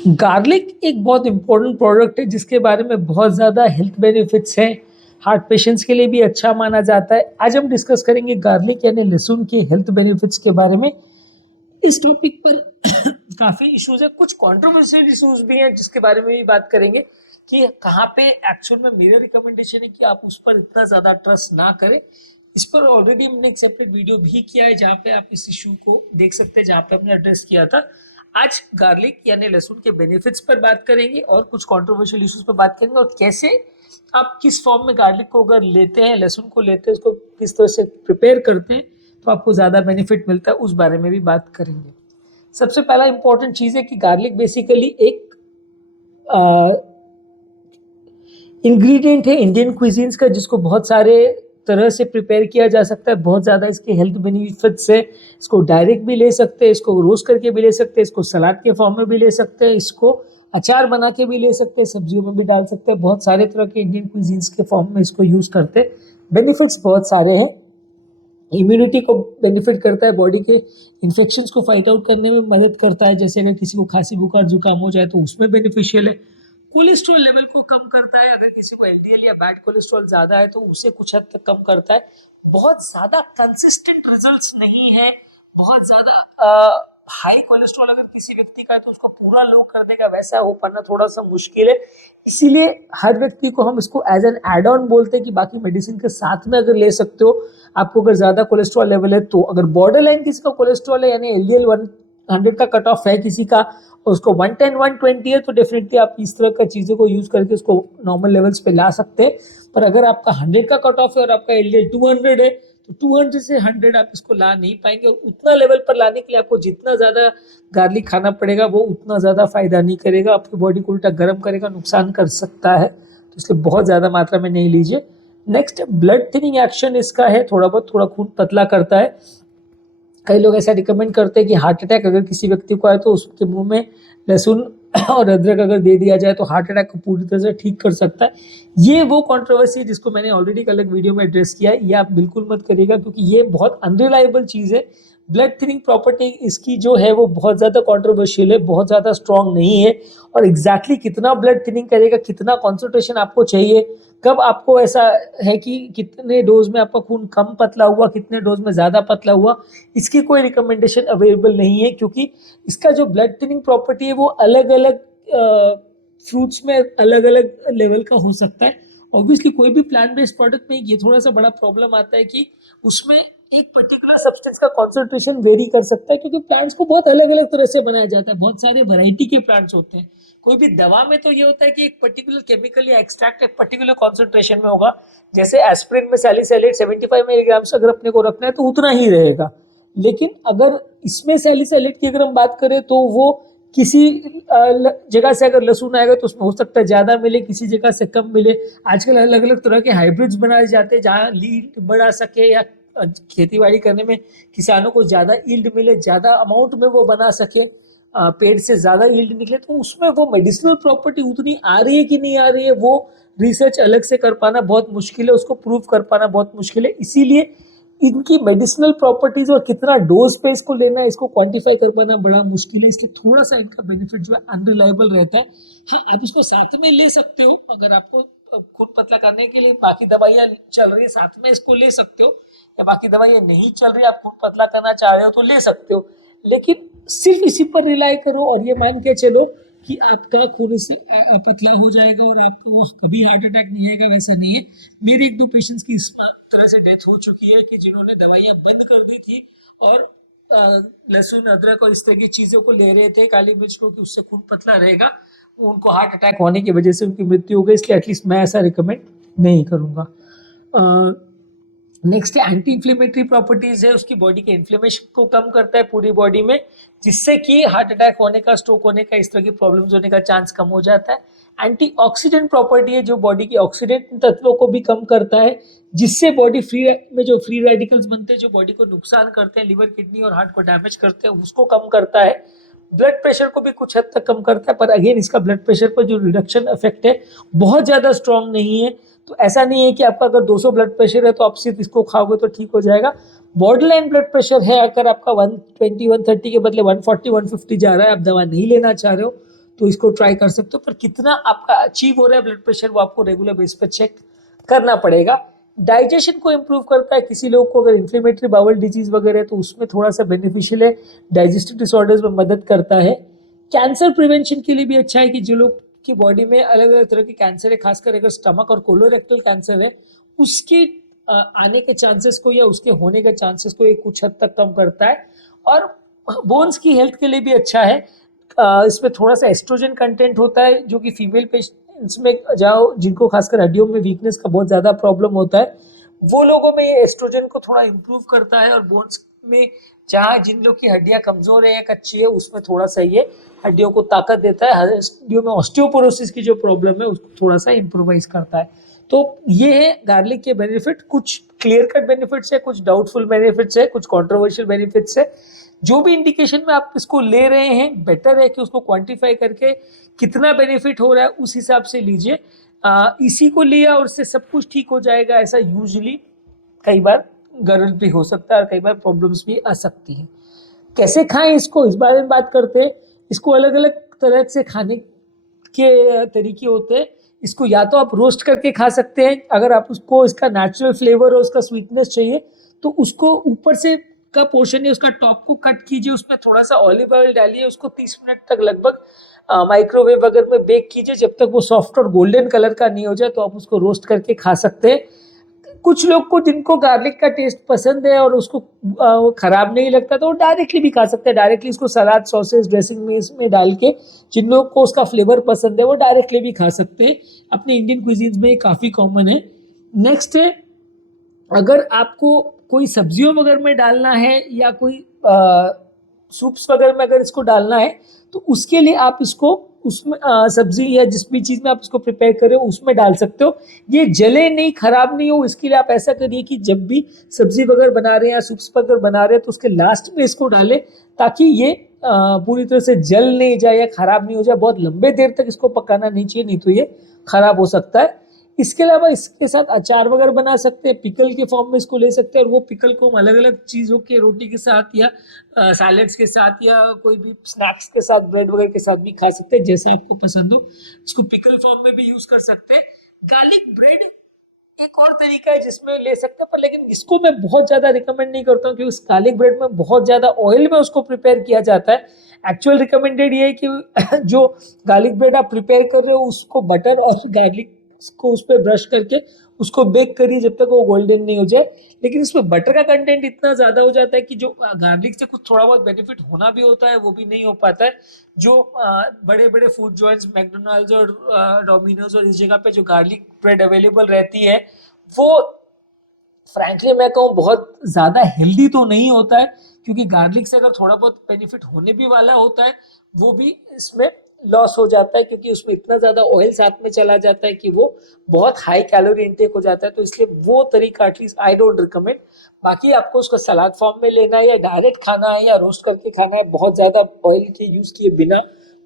Garlic एक बहुत important product है जिसके बारे में बहुत ज़्यादा हेल्थ बेनिफिट्स हैं। हार्ट पेशेंट्स के लिए भी अच्छा माना जाता है। आज हम डिस्कस करेंगे गार्लिक यानी लहसुन के हेल्थ बेनिफिट्स के बारे में। इस टॉपिक पर काफ़ी इश्यूज है, कुछ कंट्रोवर्शियल इश्यूज भी हैं जिसके बारे में भी बात करेंगे कि कहाँ पे एक्चुअल में मेरा रिकमेंडेशन है कि आप उस पर इतना ज़्यादा ट्रस्ट ना करें। इस पर ऑलरेडी हमने एक सेपरेट वीडियो भी किया है जहाँ पे आप इस इशू को देख सकते हैं, जहाँ पे हमने एड्रेस किया था। आज गार्लिक यानी लहसुन के बेनिफिट्स पर बात करेंगे और कुछ कंट्रोवर्शियल इश्यूज पर बात करेंगे और कैसे आप किस फॉर्म में गार्लिक को अगर लेते हैं, लहसुन को लेते हैं, उसको किस तरह से प्रिपेयर करते हैं तो आपको ज़्यादा बेनिफिट मिलता है, उस बारे में भी बात करेंगे। सबसे पहला इंपॉर्टेंट चीज़ है कि गार्लिक बेसिकली एक इंग्रेडिएंट है इंडियन क्विजीन्स का, जिसको बहुत सारे तरह से प्रिपेयर किया जा सकता है। बहुत ज़्यादा इसके हेल्थ बेनिफिट्स है। इसको डायरेक्ट भी ले सकते हैं, इसको रोस्ट करके भी ले सकते हैं, इसको सलाद के फॉर्म में भी ले सकते हैं, इसको अचार बना के भी ले सकते हैं, सब्जियों में भी डाल सकते हैं। बहुत सारे तरह के इंडियन क्विजीन्स के फॉर्म में इसको यूज़ करते हैं। बेनिफिट्स बहुत सारे हैं। इम्यूनिटी को बेनिफिट करता है, बॉडी के इन्फेक्शंस को फाइट आउट करने में मदद करता है। जैसे अगर किसी को खांसी बुखार जुकाम हो जाए तो उसमें बेनिफिशियल है। कोलेस्ट्रॉल लेवल को कम करता है, अगर किसी को एलडीएल या बैड कोलेस्ट्रॉल ज्यादा है तो उसे कुछ हद तक कम करता है। बहुत ज्यादा कंसिस्टेंट रिजल्ट्स नहीं है। बहुत ज्यादा हाई कोलेस्ट्रॉल अगर किसी व्यक्ति का है तो उसको पूरा लो कर देगा, वैसा हो पाना थोड़ा सा मुश्किल है। इसीलिए हर व्यक्ति को हम इसको एज एन एड ऑन बोलते हैं कि बाकी मेडिसिन के साथ में अगर ले सकते हो। आपको अगर ज्यादा कोलेस्ट्रॉल लेवल है तो, अगर बॉर्डर लाइन किसी का कोलेस्ट्रॉल है यानी एलडीएल 100 का कट ऑफ है किसी का और उसको 110 120 है तो डेफिनेटली आप इस तरह का चीज़ों को यूज़ करके उसको नॉर्मल लेवल्स पे ला सकते हैं। पर अगर आपका 100 का कट ऑफ है और आपका एलडीएल 200 है तो 200 से 100 आप इसको ला नहीं पाएंगे। और उतना लेवल पर लाने के लिए आपको जितना ज़्यादा गार्लिक खाना पड़ेगा वो उतना ज़्यादा फायदा नहीं करेगा, आपकी बॉडी को उल्टा गर्म करेगा, नुकसान कर सकता है। तो इसलिए बहुत ज़्यादा मात्रा में नहीं लीजिए। नेक्स्ट, ब्लड थिनिंग एक्शन इसका है, थोड़ा खून पतला करता है। कई लोग ऐसा रिकमेंड करते हैं कि हार्ट अटैक अगर किसी व्यक्ति को आए तो उसके मुंह में लहसुन और अदरक अगर दे दिया जाए तो हार्ट अटैक को पूरी तरह से ठीक कर सकता है। ये वो कंट्रोवर्सी जिसको मैंने ऑलरेडी अलग वीडियो में एड्रेस किया है, ये आप बिल्कुल मत करिएगा क्योंकि ये बहुत अनरिलायबल चीज़ है। ब्लड थिनिंग प्रॉपर्टी इसकी जो है वो बहुत ज़्यादा कंट्रोवर्शियल है, बहुत ज़्यादा स्ट्रॉन्ग नहीं है। और एग्जैक्टली कितना ब्लड थिनिंग करेगा, कितना कॉन्सेंट्रेशन आपको चाहिए, कब आपको ऐसा है कि कितने डोज में आपका खून कम पतला हुआ, कितने डोज में ज़्यादा पतला हुआ, इसकी कोई रिकमेंडेशन अवेलेबल नहीं है। क्योंकि इसका जो ब्लड थिनिंग प्रॉपर्टी है वो अलग अलग फ्रूट्स में अलग अलग लेवल का हो सकता है। ऑब्वियसली कोई भी प्लांट बेस्ड प्रोडक्ट में ये थोड़ा सा बड़ा प्रॉब्लम आता है कि उसमें एक पर्टिकुलर सब्सटेंस का कॉन्सेंट्रेशन वेरी कर सकता है, क्योंकि प्लांट्स को बहुत अलग अलग तरह से बनाया जाता है। बहुत सारे वैरायटी के प्लांट्स होते हैं। कोई भी दवा में तो ये होता है कि एक पर्टिकुलर केमिकल या एक्सट्रैक्ट एक पर्टिकुलर कॉन्सेंट्रेशन में होगा। जैसे एस्पिरिन में सैलिसिलेट 75 मिलीग्राम से अगर अपने को रखना है तो उतना ही रहेगा। लेकिन अगर इसमें सैलिसिलेट की अगर हम बात करें तो वो किसी जगह से अगर लहसुन आएगा तो उसमें हो सकता है ज़्यादा मिले, किसी जगह से कम मिले। आजकल अलग अलग तरह के हाइब्रिड्स बनाए जाते हैं जहाँ लीड बढ़ा सके या खेती बाड़ी करने में किसानों को ज़्यादा ईल्ड मिले, ज़्यादा अमाउंट में वो बना सके, पेड़ से ज़्यादा ईल्ड निकले। तो उसमें वो मेडिसिनल प्रॉपर्टी उतनी आ रही है कि नहीं आ रही है वो रिसर्च अलग से कर पाना बहुत मुश्किल है, उसको प्रूव कर पाना बहुत मुश्किल है। इसीलिए इनकी मेडिसिनल प्रॉपर्टीज और कितना डोज पे इसको लेना है इसको क्वांटिफाई कर पाना बड़ा मुश्किल है। इसलिए थोड़ा सा इनका बेनिफिट जो है अनरिलायबल रहता है। हाँ, आप इसको साथ में ले सकते हो, अगर आपको खून पतला करने के लिए बाकी दवाइयाँ चल रही है साथ में इसको ले सकते हो, या बाकी दवाइयाँ नहीं चल रही आप खून पतला करना चाह रहे हो तो ले सकते हो। लेकिन सिर्फ इसी पर रिलाई करो और ये मान के चलो कि आपका खून इससे पतला हो जाएगा और आपको कभी हार्ट अटैक नहीं आएगा, वैसा नहीं है। मेरे एक दो पेशेंट्स की इस तरह से डेथ हो चुकी है कि जिन्होंने दवाइयाँ बंद कर दी थी और लहसुन अदरक और इस तरह की चीज़ों को ले रहे थे, काली मिर्च को, कि उससे खून पतला रहेगा, उनको हार्ट अटैक होने की वजह से उनकी मृत्यु हो गई। इसलिए एटलीस्ट मैं ऐसा रिकमेंड नहीं करूँगा। नेक्स्ट एंटी इन्फ्लेमेटरी प्रॉपर्टीज है, उसकी बॉडी के इन्फ्लेमेशन को कम करता है पूरी बॉडी में, जिससे कि हार्ट अटैक होने का, स्ट्रोक होने का, इस तरह की प्रॉब्लम्स होने का चांस कम हो जाता है। एंटीऑक्सीडेंट प्रॉपर्टी है जो बॉडी के ऑक्सीडेंट तत्वों को भी कम करता है, जिससे बॉडी फ्री में जो फ्री रेडिकल्स बनते हैं जो बॉडी को नुकसान करते हैं, लिवर किडनी और हार्ट को डैमेज करते हैं, उसको कम करता है। ब्लड प्रेशर को भी कुछ हद तक कम करता है, पर अगेन इसका ब्लड प्रेशर पर जो रिडक्शन इफेक्ट है बहुत ज़्यादा स्ट्रॉन्ग नहीं है। तो ऐसा नहीं है कि आपका अगर 200 ब्लड प्रेशर है तो आप सिर्फ इसको खाओगे तो ठीक हो जाएगा। बॉर्डर लाइन ब्लड प्रेशर है, अगर आपका 120 130 के बदले 140 150 जा रहा है, आप दवा नहीं लेना चाह रहे हो तो इसको ट्राई कर सकते हो, पर कितना आपका अचीव हो रहा है ब्लड प्रेशर वो आपको रेगुलर बेस पर चेक करना पड़ेगा। डाइजेशन को इम्प्रूव करता है, किसी लोग को अगर इन्फ्लेमेटरी बाउल डिजीज वगैरह है तो उसमें थोड़ा सा बेनिफिशियल है, डाइजेस्टिव डिसऑर्डर्स में मदद करता है। कैंसर प्रिवेंशन के लिए भी अच्छा है कि जो लोग की बॉडी में अलग अलग तरह के कैंसर है, खासकर अगर स्टमक और कोलोरेक्टल कैंसर है, उसके आने के चांसेस को या उसके होने के चांसेस को ये कुछ हद तक कम करता है। और बोन्स की हेल्थ के लिए भी अच्छा है, इसमें थोड़ा सा एस्ट्रोजन कंटेंट होता है जो कि फीमेल पेशेंट्स में जाओ जिनको खासकर हड्डियों में वीकनेस का बहुत ज़्यादा प्रॉब्लम होता है, वो लोगों में ये एस्ट्रोजन को थोड़ा इम्प्रूव करता है। और बोन्स में जहाँ जिन लोग की हड्डियाँ कमजोर है या कच्ची है उसमें थोड़ा सा ये हड्डियों को ताकत देता है। हड्डियों में ऑस्टियोपोरोसिस की जो प्रॉब्लम है उसको थोड़ा सा इम्प्रोवाइज करता है। तो ये है गार्लिक के बेनिफिट, कुछ क्लियर कट बेनिफिट्स है, कुछ डाउटफुल बेनिफिट्स है, कुछ कंट्रोवर्शियल बेनिफिट्स है। जो भी इंडिकेशन में आप इसको ले रहे हैं बेटर है कि उसको क्वांटिफाई करके कितना बेनिफिट हो रहा है उस हिसाब से लीजिए। इसी को लिया और उससे सब कुछ ठीक हो जाएगा ऐसा यूजुअली कई बार गलत भी हो सकता है और कई बार प्रॉब्लम्स भी आ सकती हैं। कैसे खाएं इसको, इस बारे में बात करते हैं। इसको अलग अलग तरह से खाने के तरीके होते हैं। इसको या तो आप रोस्ट करके खा सकते हैं, अगर आप उसको इसका नेचुरल फ्लेवर और उसका स्वीटनेस चाहिए तो उसको ऊपर से का पोर्शन है उसका टॉप को कट कीजिए, उसमें थोड़ा सा ऑलिव ऑयल डालिए, उसको 30 मिनट तक लगभग माइक्रोवेव वगैरह में बेक कीजिए जब तक वो सॉफ्ट और गोल्डन कलर का नहीं हो जाए, तो आप उसको रोस्ट करके खा सकते हैं। कुछ लोग को जिनको गार्लिक का टेस्ट पसंद है और उसको खराब नहीं लगता तो वो डायरेक्टली भी खा सकते हैं, डायरेक्टली इसको सलाद सॉसेज ड्रेसिंग में इसमें डाल के। जिन लोगों को उसका फ्लेवर पसंद है वो डायरेक्टली भी खा सकते हैं, अपने इंडियन क्विजीन्स में ये काफ़ी कॉमन है। नेक्स्ट है, अगर आपको कोई सब्जियों वगैरह में डालना है या कोई सूप्स वगैरह में अगर इसको डालना है तो उसके लिए आप इसको उसमें सब्जी या जिस भी चीज़ में आप इसको प्रिपेयर कर रहे हो उसमें डाल सकते हो। ये जले नहीं, खराब नहीं हो, इसके लिए आप ऐसा करिए कि जब भी सब्जी वगैरह बना रहे हैं या सूप्स वगैरह बना रहे हैं तो उसके लास्ट में इसको डालें ताकि ये पूरी तरह से जल नहीं जाए या खराब नहीं हो जाए। बहुत लंबे देर तक इसको पकाना नहीं चाहिए, नहीं तो ये खराब हो सकता है। इसके अलावा इसके साथ अचार वगैरह बना सकते हैं, पिकल के फॉर्म में इसको ले सकते हैं और वो पिकल को हम अलग अलग चीज़ों के रोटी के साथ या सैलेड्स के साथ या कोई भी स्नैक्स के साथ ब्रेड वगैरह के साथ भी खा सकते हैं, जैसा आपको पसंद हो। इसको पिकल फॉर्म में भी यूज कर सकते हैं। गार्लिक ब्रेड एक और तरीका है जिसमें ले सकते हैं, पर लेकिन इसको मैं बहुत ज़्यादा रिकमेंड नहीं करता हूँ क्योंकि उस गार्लिक ब्रेड में बहुत ज़्यादा ऑयल में उसको प्रिपेयर किया जाता है। एक्चुअल रिकमेंडेड ये है कि जो गार्लिक ब्रेड आप प्रिपेयर कर रहे हो उसको बटर और गार्लिक को उस पर ब्रश करके उसको बेक करिए जब तक वो गोल्डन नहीं हो जाए। लेकिन इसमें बटर का कंटेंट इतना ज़्यादा हो जाता है कि जो गार्लिक से कुछ थोड़ा बहुत बेनिफिट होना भी होता है वो भी नहीं हो पाता है। जो बड़े बड़े फूड जॉइंट्स मैकडोनाल्ड्स और डोमिनोज और इस जगह पे जो गार्लिक ब्रेड अवेलेबल रहती है वो फ्रैंकली मैं कहूँ बहुत ज़्यादा हेल्दी तो नहीं होता है, क्योंकि गार्लिक से अगर थोड़ा बहुत बेनिफिट होने भी वाला होता है वो भी इसमें लॉस हो जाता है, क्योंकि उसमें इतना ज़्यादा ऑयल साथ में चला जाता है कि वो बहुत हाई कैलोरी इनटेक हो जाता है। तो इसलिए वो तरीका एटलीस्ट आई डोंट रिकमेंड। बाकी आपको उसको सलाद फॉर्म में लेना है या डायरेक्ट खाना है या रोस्ट करके खाना है, बहुत ज़्यादा ऑयल के यूज़ किए बिना,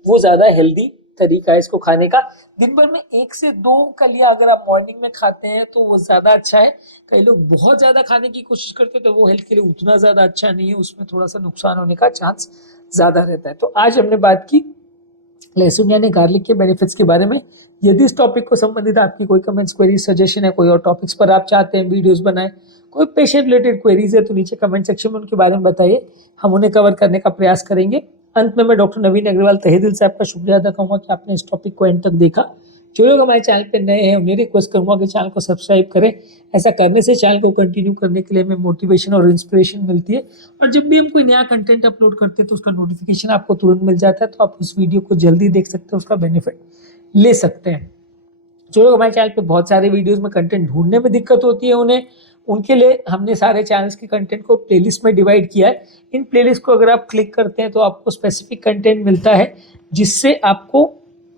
वो ज़्यादा हेल्दी तरीका है इसको खाने का। दिन भर में 1 से 2 कलियां अगर आप मॉर्निंग में खाते हैं तो वो ज़्यादा अच्छा है। कई लोग बहुत ज़्यादा खाने की कोशिश करते हैं तो वो हेल्थ के लिए उतना ज़्यादा अच्छा नहीं है, उसमें थोड़ा सा नुकसान होने का चांस ज़्यादा रहता है। तो आज हमने बात की लहसुन यानी गार्लिक के बेनिफिट्स के बारे में। यदि इस टॉपिक को संबंधित आपकी कोई कमेंट्स, क्वेरी, सजेशन है, कोई और टॉपिक्स पर आप चाहते हैं वीडियोस बनाए, कोई पेशेंट रिलेटेड क्वेरीज है तो नीचे कमेंट सेक्शन में उनके बारे में बताइए, हम उन्हें कवर करने का प्रयास करेंगे। अंत में मैं डॉक्टर नवीन अग्रवाल तहे दिल से आपका शुक्रिया अदा करूँगा कि आपने इस टॉपिक को एंड तक देखा। जो लोग हमारे चैनल पर नए हैं उन्हें रिक्वेस्ट करूँगा कि चैनल को सब्सक्राइब करें। ऐसा करने से चैनल को कंटिन्यू करने के लिए हमें मोटिवेशन और इंस्पिरेशन मिलती है, और जब भी हम कोई नया कंटेंट अपलोड करते हैं तो उसका नोटिफिकेशन आपको तुरंत मिल जाता है, तो आप उस वीडियो को जल्दी देख सकते हैं, उसका बेनिफिट ले सकते हैं। जो लोग हमारे चैनल पे बहुत सारे वीडियोस में कंटेंट ढूंढने में दिक्कत होती है उनके लिए हमने सारे चैनल्स के कंटेंट को प्लेलिस्ट में डिवाइड किया है। इन प्लेलिस्ट को अगर आप क्लिक करते हैं तो आपको स्पेसिफिक कंटेंट मिलता है जिससे आपको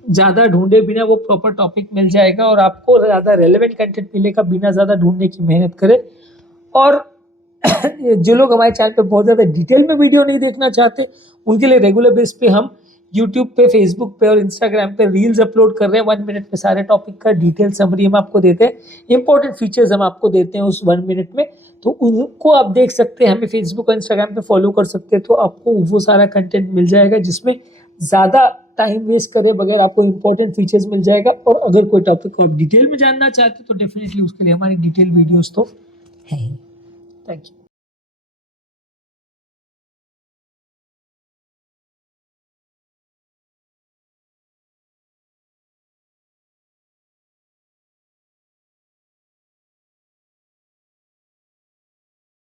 ज़्यादा ढूंढे बिना वो प्रॉपर टॉपिक मिल जाएगा और आपको ज़्यादा रेलेवेंट कंटेंट मिलेगा बिना ज़्यादा ढूंढने की मेहनत करें। और जो लोग हमारे चैनल पे बहुत ज़्यादा डिटेल में वीडियो नहीं देखना चाहते उनके लिए रेगुलर बेस पे हम यूट्यूब पे, फेसबुक पे और इंस्टाग्राम पे रील्स अपलोड कर रहे हैं। 1 मिनट में सारे टॉपिक का डिटेल समरी हम आपको देते हैं, इंपॉर्टेंट फीचर्स हम आपको देते हैं उस 1 मिनट में, तो उनको आप देख सकते हैं। हमें फेसबुक और इंस्टाग्राम पे फॉलो कर सकते हैं तो आपको वो सारा कंटेंट मिल जाएगा जिसमें ज़्यादा टाइम वेस्ट करे बगैर आपको इंपॉर्टेंट फीचर्स मिल जाएगा। और अगर कोई टॉपिक को आप डिटेल में जानना चाहते हो तो डेफिनेटली उसके लिए हमारी डिटेल वीडियोस तो हैं ही। Thank you.